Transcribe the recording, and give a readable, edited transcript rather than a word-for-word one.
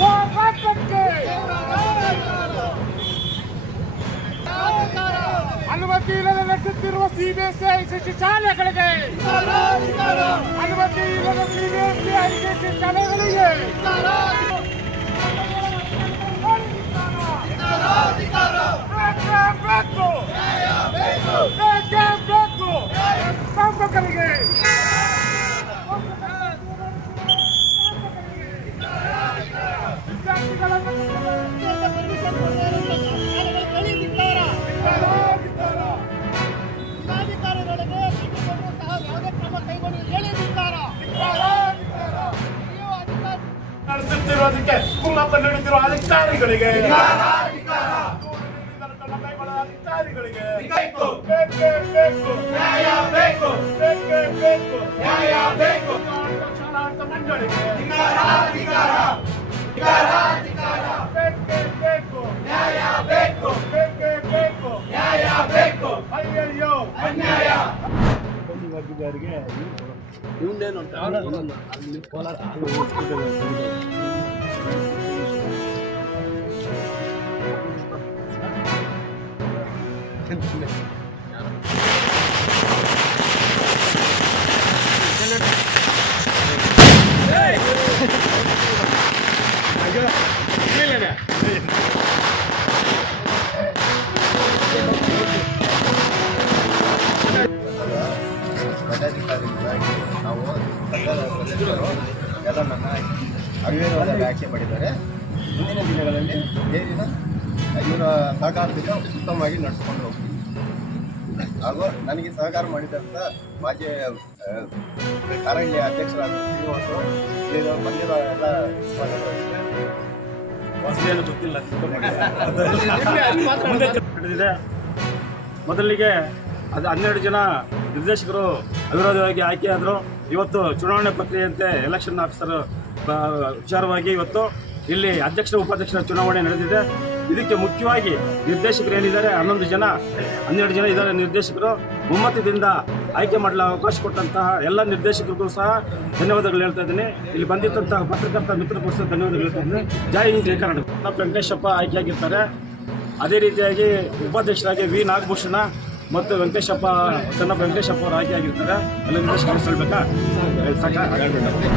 ಹೋರಾಟಕ್ಕೆ ಅನುಮತಿ ಇಲ್ಲದೆ ನಡೆಸುತ್ತಿರುವ ಸಿಬಿಎಸ್ಇ ಐಸಿಎಸ್ಸಿ ಶಾಲೆಗಳಿಗೆ ಅನುಮತಿ ಇಲ್ಲದ ಸಿಬಿಎಸ್ಇ ಐಸಿಎಸ್ಸಿ ಶಾಲೆಗಳಿಗೆ ಸಂಪರ್ಕರಿಗೆ ನಡೆಸುತ್ತಿರುವುದಕ್ಕೆ ಕುಮ್ಮಕ್ಕ ನೀಡುತ್ತಿರುವ ಅಧಿಕಾರಿಗಳಿಗೆ ಅಧಿಕಾರಿಗಳಿಗೆ ಬೇಕೇ ಬೇಕು ನ್ಯಾಯ ಬೇಕು ಬೇಕೇ ಬೇಕು ನ್ಯಾಯ ಬೇಕು ಶಾಲಾಡಳಿತ ಮಂಡಳಿಗೆ ಬೇಕೇ ಬೇಕು ನ್ಯಾಯ ಬೇಕು ಬೇಕೇ ಬೇಕು ನ್ಯಾಯ ಬೇಕು ಅಯ್ಯಯ್ಯೋ ಅನ್ಯಾಯ ವರ್ಗದವರಿಗೆ ಇವನ್ನೇನು ಅಂತ ಅಲ್ಲಿ ಕೋಲಾರ ಪದಾಧಿಕಾರಿಗಳಾಗಿ ನಾವು ಸಂಘದ ಸದಸ್ಯರು ಎಲ್ಲ ನನ್ನ ಅವಿರೋಧವಾಗಿ ಆಯ್ಕೆ ಮಾಡಿದ್ದಾರೆ. ಮುಂದಿನ ದಿನಗಳಲ್ಲಿ ಏರಿನ ಇವರ ಸಹಕಾರದಿಂದ ಉತ್ತಮವಾಗಿ ನಡೆಸ್ಕೊಂಡು ಹೋಗ್ತೀವಿ. ಹಾಗೂ ನನಗೆ ಸಹಕಾರ ಮಾಡಿದಂಥ ಮಾಜಿ ಕಾರಣ್ಯ ಅಧ್ಯಕ್ಷರಾದ ಶ್ರೀನಿವಾಸರು ಬಂದಿರೋ ಎಲ್ಲ ಹೊಸದೇನು ಗೊತ್ತಿಲ್ಲ. ಮೊದಲಿಗೆ 12 ಜನ ನಿರ್ದೇಶಕರು ಅವಿರೋಧವಾಗಿ ಆಯ್ಕೆಯಾದರು. ಇವತ್ತು ಚುನಾವಣೆ ಪ್ರಕ್ರಿಯೆಯಂತೆ ಎಲೆಕ್ಷನ್ ಆಫೀಸರ್ ವಿಚಾರವಾಗಿ ಇವತ್ತು ಇಲ್ಲಿ ಅಧ್ಯಕ್ಷ ಉಪಾಧ್ಯಕ್ಷರ ಚುನಾವಣೆ ನಡೆದಿದೆ. ಇದಕ್ಕೆ ಮುಖ್ಯವಾಗಿ ನಿರ್ದೇಶಕರು ಏನಿದ್ದಾರೆ 12 ಜನ ಇದ್ದಾರೆ ನಿರ್ದೇಶಕರು. ಒಮ್ಮತದಿಂದ ಆಯ್ಕೆ ಮಾಡಲು ಅವಕಾಶ ಕೊಟ್ಟಂತಹ ಎಲ್ಲ ನಿರ್ದೇಶಕರಿಗೂ ಸಹ ಧನ್ಯವಾದಗಳು ಹೇಳ್ತಾ ಇದ್ದೀನಿ. ಇಲ್ಲಿ ಬಂದಿದ್ದಂತಹ ಪತ್ರಕರ್ತ ಮಿತ್ರರು ಸಹ ಧನ್ಯವಾದಗಳು ಹೇಳ್ತಾ ಇದ್ದೀನಿ. ಜೈ ಹಿಂದ್ ಜೈ ಕರ್ನಾಟಕ. ವೆಂಕಟೇಶಪ್ಪ ಆಯ್ಕೆಯಾಗಿರ್ತಾರೆ. ಅದೇ ರೀತಿಯಾಗಿ ಉಪಾಧ್ಯಕ್ಷರಾಗಿ ವಿ ನಾಗಭೂಷಣ ಮತ್ತು ವೆಂಕಟೇಶಪ್ಪ ವೆಂಕಟೇಶಪ್ಪ ಅವರು ಆಯ್ಕೆಯಾಗಿರ್ತಾರೆ. ಎಲ್ಲ ನಿರ್ದೇಶಕರು ಹೇಳ್ಬೇಕಾ ಸಾಕ.